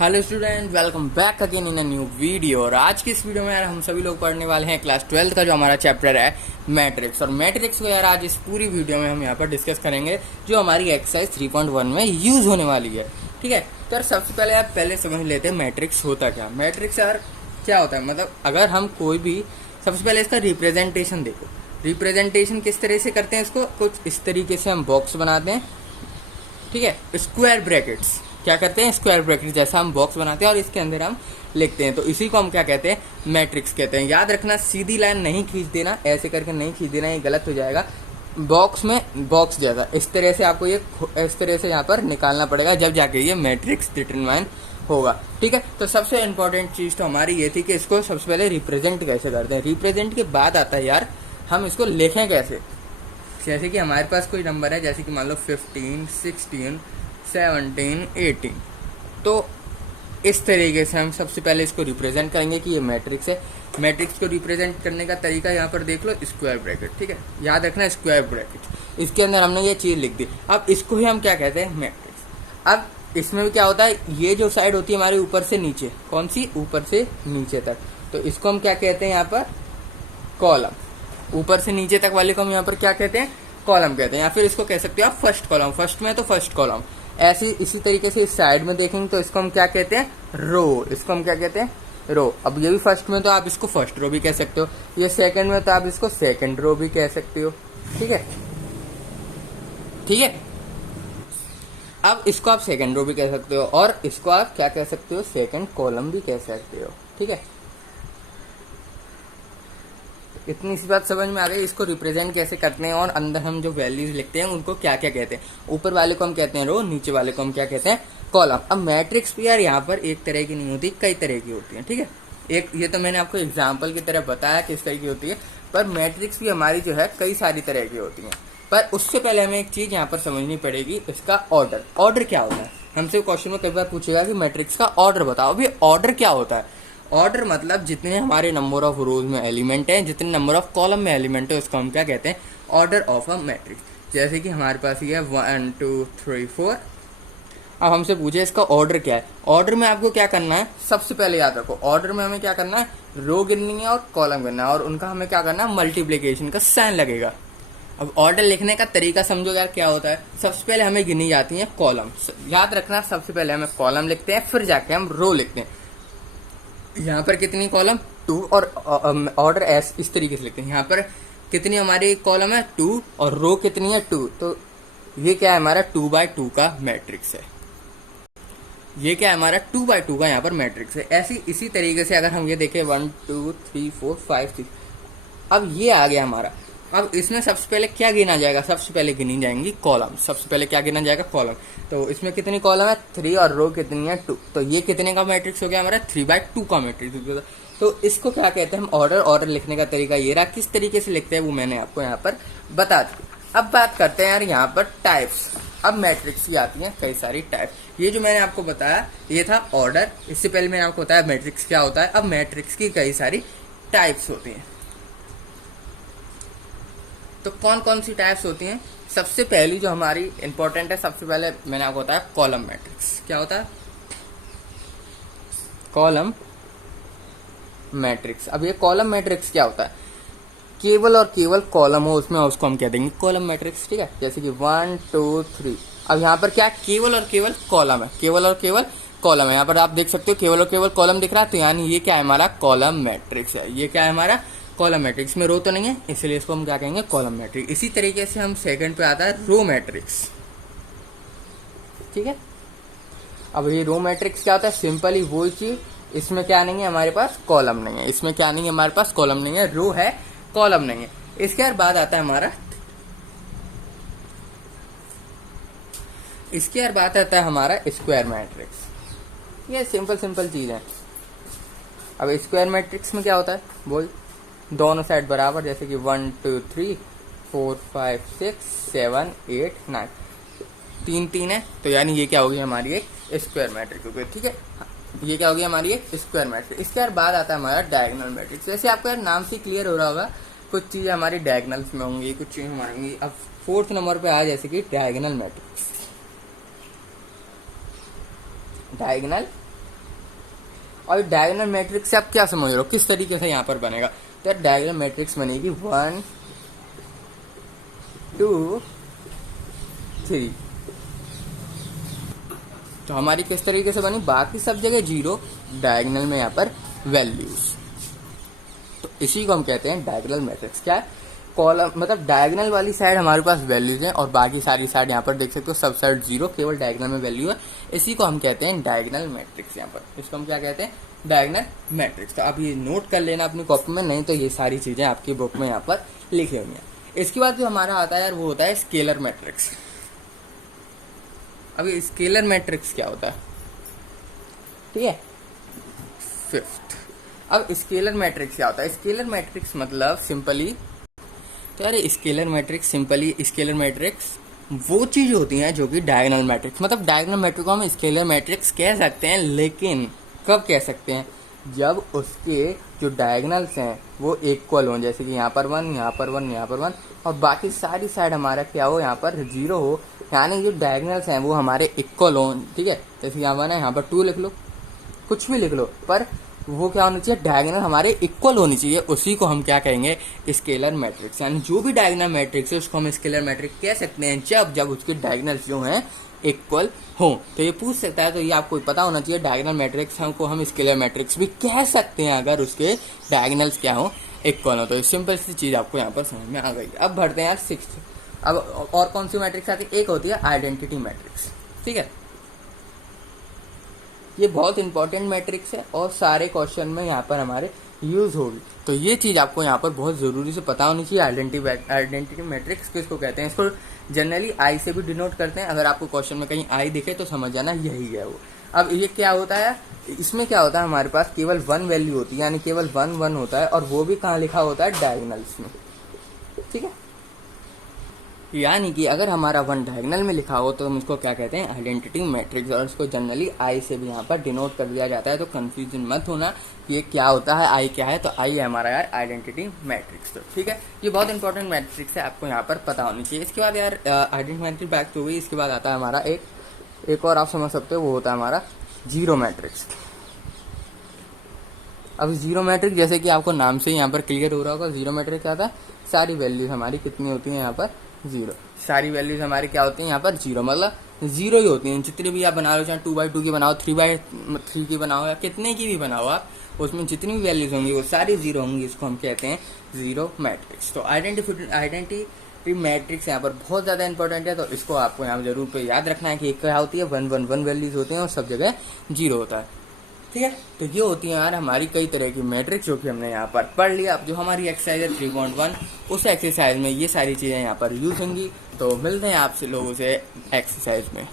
Hello student, welcome back again in a new video. और आज की इस वीडियो में यार हम सभी लोग पढ़ने वाले हैं क्लास 12 का जो हमारा चैप्टर है मैट्रिक्स। और मैट्रिक्स को यार आज इस पूरी वीडियो में हम यहाँ पर डिस्कस करेंगे जो हमारी एक्सरसाइज 3.1 में यूज होने वाली है। ठीक है, तो यार सबसे पहले आप पहले समझ लेते हैं मैट्रिक्स होता क्या। मैट्रिक्स यार क्या होता है, मतलब अगर हम कोई भी सबसे पहले इसका रिप्रेजेंटेशन देखो। रिप्रेजेंटेशन किस तरह से करते हैं, इसको कुछ इस तरीके से हम बॉक्स बनाते हैं। ठीक है, स्क्वायर ब्रैकेट्स क्या करते हैं, स्क्वायर ब्रैकेट जैसा हम बॉक्स बनाते हैं और इसके अंदर हम लिखते हैं, तो इसी को हम क्या कहते हैं, मैट्रिक्स कहते हैं। याद रखना, सीधी लाइन नहीं खींच देना, ऐसे करके नहीं खींच देना, ये गलत हो जाएगा। बॉक्स में बॉक्स जैसा इस तरह से आपको ये इस तरह से यहाँ पर निकालना पड़ेगा, जब जाके ये मैट्रिक्स डिटरमाइन होगा। ठीक है, तो सबसे इंपॉर्टेंट चीज तो हमारी ये थी कि इसको सबसे पहले रिप्रेजेंट कैसे करते हैं। रिप्रेजेंट के बाद आता है यार हम इसको लिखें कैसे। जैसे कि हमारे पास कोई नंबर है, जैसे कि मान लो 15, 16, 17, 18, तो इस तरीके से हम सबसे पहले इसको रिप्रेजेंट करेंगे कि ये मैट्रिक्स है। मैट्रिक्स को रिप्रेजेंट करने का तरीका यहाँ पर देख लो, स्क्वायर ब्रैकेट। ठीक है, याद रखना स्क्वायर ब्रैकेट, इसके अंदर हमने ये चीज लिख दी। अब इसको ही हम क्या कहते हैं, मैट्रिक्स। अब इसमें भी क्या होता है, ये जो साइड होती है हमारी ऊपर से नीचे, कौन सी, ऊपर से नीचे तक, तो इसको हम क्या कहते हैं यहाँ पर, कॉलम। ऊपर से नीचे तक वाले को हम यहाँ पर क्या कहते हैं, कॉलम कहते हैं। या फिर इसको कह सकते हो आप फर्स्ट कॉलम, फर्स्ट में तो फर्स्ट कॉलम। ऐसे इसी तरीके से इस साइड में देखेंगे तो इसको हम क्या कहते हैं, रो। इसको हम क्या कहते हैं, रो। अब ये भी फर्स्ट में तो आप इसको फर्स्ट रो भी कह सकते हो, ये सेकंड में तो आप इसको सेकंड रो भी कह सकते हो। ठीक है, ठीक है। अब इसको आप सेकंड रो भी कह सकते हो और इसको आप क्या कह सकते हो, सेकंड कॉलम भी कह सकते हो। ठीक है, इतनी सी बात समझ में आ गई। इसको रिप्रेजेंट कैसे करते हैं और अंदर हम जो वैल्यूज लिखते हैं उनको क्या क्या कहते हैं। ऊपर वाले को हम कहते हैं रो, नीचे वाले को हम क्या कहते हैं, कॉलम। अब मैट्रिक्स भी यार यहाँ पर एक तरह की नहीं होती, कई तरह की होती है। ठीक है, एक ये तो मैंने आपको एग्जाम्पल की तरह बताया किस तरह की होती है, पर मैट्रिक्स भी हमारी जो है कई सारी तरह की होती है। पर उससे पहले हमें एक चीज यहाँ पर समझनी पड़ेगी, इसका ऑर्डर। ऑर्डर क्या होता है, हमसे क्वेश्चन में कई बार पूछेगा कि मैट्रिक्स का ऑर्डर बताओ। अभी ऑर्डर क्या होता है, ऑर्डर मतलब जितने हमारे नंबर ऑफ रोज में एलिमेंट है, जितने नंबर ऑफ कॉलम में एलिमेंट है, उसको हम क्या कहते हैं, ऑर्डर ऑफ अ मैट्रिक्स। जैसे कि हमारे पास ये 1 2 3 4। अब हमसे पूछे इसका ऑर्डर क्या है। ऑर्डर में आपको क्या करना है, सबसे पहले याद रखो, ऑर्डर में हमें क्या करना है, रो गिननी है और कॉलम गिनना है, और उनका हमें क्या करना है, मल्टीप्लीकेशन का साइन लगेगा। अब ऑर्डर लिखने का तरीका समझो यार क्या होता है। सबसे पहले हमें गिनी जाती है कॉलम। याद रखना, सबसे पहले हमें कॉलम लिखते हैं, फिर जाके हम रो लिखते हैं। यहाँ पर कितनी कॉलम, 2, और ऑर्डर इस तरीके से लिखते हैं। यहाँ पर कितनी हमारी कॉलम है, 2, और रो कितनी है, 2, तो ये क्या है, हमारा 2x2 का मैट्रिक्स है। ये क्या है, हमारा 2x2 का यहाँ पर मैट्रिक्स है। ऐसी इसी तरीके से अगर हम ये देखें 1 2 3 4 5 6, अब ये आ गया हमारा। अब इसमें सबसे पहले क्या गिना जाएगा, सबसे पहले गिनी जाएंगी कॉलम। सबसे पहले क्या गिना जाएगा, कॉलम। तो इसमें कितनी कॉलम है, 3, और रो कितनी है, 2, तो ये कितने का मैट्रिक्स हो गया, हमारा 3x2 का मैट्रिक्स हो गया। तो इसको क्या कहते हैं हम, ऑर्डर। ऑर्डर लिखने का तरीका ये रहा, किस तरीके से लिखते हैं वो मैंने आपको यहाँ पर बता दी। अब बात करते हैं यार यहाँ पर टाइप्स। अब मैट्रिक्स की आती है कई सारी टाइप। ये जो मैंने आपको बताया ये था ऑर्डर, इससे पहले मैंने आपको बताया मैट्रिक्स क्या होता है। अब मैट्रिक्स की कई सारी टाइप्स होती हैं, तो कौन कौन सी टाइप्स होती हैं। सबसे पहली जो हमारी इंपॉर्टेंट है, सबसे पहले मैंने आपको बताया कॉलम मैट्रिक्स। क्या होता है, कॉलम मैट्रिक्स। अब ये कॉलम मैट्रिक्स क्या होता है, केवल और केवल कॉलम हो उसमें, उसको हम कह देंगे कॉलम मैट्रिक्स। ठीक है, जैसे कि 1 2 3। अब यहाँ पर क्या है, केवल और केवल कॉलम है, केवल और केवल कॉलम है। यहाँ पर आप देख सकते हो केवल और केवल कॉलम दिख रहा है, तो यानी ये क्या है, हमारा कॉलम मैट्रिक्स है। ये क्या है, हमारा कॉलम मैट्रिक्स। में रो तो नहीं है, इसलिए इसको हम क्या कहेंगे, कॉलम मैट्रिक्स। इसी तरीके से हम सेकंड पे आता है रो मैट्रिक्स। ठीक है, अब ये रो मैट्रिक्स क्या होता है, सिंपली वही चीज, इसमें क्या नहीं है, हमारे पास कॉलम नहीं है। इसमें क्या नहीं है, हमारे पास कॉलम नहीं है, रो है, कॉलम नहीं है। इसके बाद आता है हमारा, इसके बाद आता है हमारा स्क्वायर मैट्रिक्स। ये सिंपल सिंपल चीज है। अब स्क्वायर मैट्रिक्स में क्या होता है, बोल, दोनों साइड बराबर, जैसे कि 1 2 3 4 5 6 7 8 9, 3 3 है, तो यानी ये क्या होगी, हमारी एक स्क्वायर मैट्रिक्स हो गई। ठीक है, ये क्या होगी, हमारी एक स्क्वायर मैट्रिक्स। इसके बाद आता है हमारा डायगोनल मैट्रिक्स। जैसे आपको यार नाम से क्लियर हो रहा होगा, कुछ चीजें हमारी डायगोनल्स में होंगी, कुछ चीजें हमारी होंगी। अब 4th नंबर पे आया जैसे कि डायगोनल मैट्रिक्स। डायगोनल और डायगोनल मैट्रिक्स से आप क्या समझ रहे हो, किस तरीके से यहाँ पर बनेगा? तो डायगोनल मैट्रिक्स बनेगी 1 2 3। तो हमारी किस तरीके से बनी, बाकी सब जगह 0, डायगोनल में यहाँ पर वैल्यूज। तो इसी को हम कहते हैं डायगोनल मैट्रिक्स। क्या है? कॉलम मतलब डायगोनल वाली साइड हमारे पास वैल्यूज हैं और बाकी सारी साइड यहाँ पर देख सकते हो सब साइड 0, केवल डायगोनल में वैल्यू है। इसी को हम कहते हैं डायगोनल मैट्रिक्स। यहाँ पर इसको हम क्या कहते हैं, डायगोनल मैट्रिक्स। तो आप ये नोट कर लेना अपनी कॉपी में, नहीं तो ये सारी चीजें आपकी बुक में यहाँ पर लिखी हुई हैं। इसके बाद जो हमारा आता है यार वो होता है स्केलर मैट्रिक्स। अभी स्केलर मैट्रिक्स क्या होता है, ठीक है, 5th। अब स्केलर मैट्रिक्स क्या होता है? स्केलर मैट्रिक्स मतलब सिंपली, तो यार scalar matrix simply, scalar matrix वो चीज होती हैं जो कि डायगोनल मैट्रिक्स, मतलब डायगोनल मैट्रिक्स को हम स्केलर मैट्रिक्स कह सकते हैं, लेकिन कब कह सकते हैं? जब उसके जो डायगोनल्स हैं वो इक्वल हों, जैसे कि यहाँ पर 1, यहाँ पर 1, यहाँ पर 1, और बाकी सारी साइड हमारा क्या हो, यहाँ पर 0 हो, यानी जो डायगोनल्स हैं वो हमारे इक्वल हों, ठीक है। जैसे यहाँ 1 है, यहाँ पर 2 लिख लो, कुछ भी लिख लो, पर वो क्या होनी चाहिए, डायगोनल हमारे इक्वल होनी चाहिए। उसी को हम क्या कहेंगे, स्केलर मैट्रिक्स। यानी जो भी डायगोनल मैट्रिक्स है उसको हम स्केलर मैट्रिक्स कह सकते हैं जब उसके डायगोनल्स जो हैं इक्वल हो। तो ये पूछ सकता है, तो ये आपको पता होना चाहिए डायगोनल मैट्रिक्स को हम स्केलर मैट्रिक्स भी कह सकते हैं अगर उसके डायगोनल्स क्या हो, इक्वल हो। तो ये सिंपल सी चीज आपको यहाँ पर समझ में आ गई। अब बढ़ते हैं यार 6th। अब और कौन सी मैट्रिक्स आती है? एक होती है आइडेंटिटी मैट्रिक्स, ठीक है। ये बहुत इंपॉर्टेंट मैट्रिक्स है और सारे क्वेश्चन में यहाँ पर हमारे यूज होगी। तो ये चीज आपको यहाँ पर बहुत जरूरी से पता होनी चाहिए। आइडेंटिटी मैट्रिक्स किसको कहते हैं? इसको जनरली आई से भी डिनोट करते हैं। अगर आपको क्वेश्चन में कहीं आई दिखे तो समझ जाना यही है वो। अब ये क्या होता है, इसमें क्या होता है, हमारे पास केवल 1 वैल्यू होती है, यानी केवल 1 1 होता है, और वो भी कहाँ लिखा होता है, डायगोनल्स में, ठीक है। यानी कि अगर हमारा 1 डायगोनल में लिखा हो तो हम इसको क्या कहते हैं, आइडेंटिटी मैट्रिक्स, और इसको जनरली आई से भी यहाँ पर डिनोट कर दिया जाता है। तो कंफ्यूजन मत होना कि ये क्या होता है, आई क्या है। तो आई है हमारा यार आइडेंटिटी मैट्रिक्स। तो ठीक है, ये बहुत इंपॉर्टेंट मैट्रिक्स है, आपको यहाँ पर पता होनी चाहिए। इसके बाद यार आइडेंटिटी मैट्रिक्स बैक हो गई। इसके बाद आता है हमारा एक और आप समझ सकते हो, वो होता है हमारा जीरो मैट्रिक्स। अब जीरो मैट्रिक्स जैसे कि आपको नाम से यहाँ पर क्लियर हो रहा होगा, जीरो मैट्रिक्स क्या होता है, सारी वैल्यूज हमारी कितनी होती है यहाँ पर, 0। सारी वैल्यूज हमारी क्या होती है यहाँ पर, 0, मतलब 0 ही होती हैं। जितनी भी आप बना लो, चाहे 2x2 की बनाओ, 3x3 की बनाओ, या कितने की भी बनाओ आप, उसमें जितनी भी वैल्यूज होंगी वो सारी 0 होंगी। इसको हम कहते हैं जीरो मैट्रिक्स। तो आइडेंटिटी मैट्रिक्स यहाँ पर बहुत ज़्यादा इंपॉर्टेंट है, तो इसको आपको यहाँ जरूर पे याद रखना है कि क्या होती है, 1 1 1 वैल्यूज होते हैं और सब जगह 0 होता है, ठीक है। तो ये होती है यार हमारी कई तरह की मैट्रिक्स जो कि हमने यहाँ पर पढ़ लिया। अब जो हमारी एक्सरसाइज है 3.1, उस एक्सरसाइज में ये सारी चीज़ें यहाँ पर यूज होंगी। तो मिलते हैं आपसे लोगों से एक्सरसाइज में।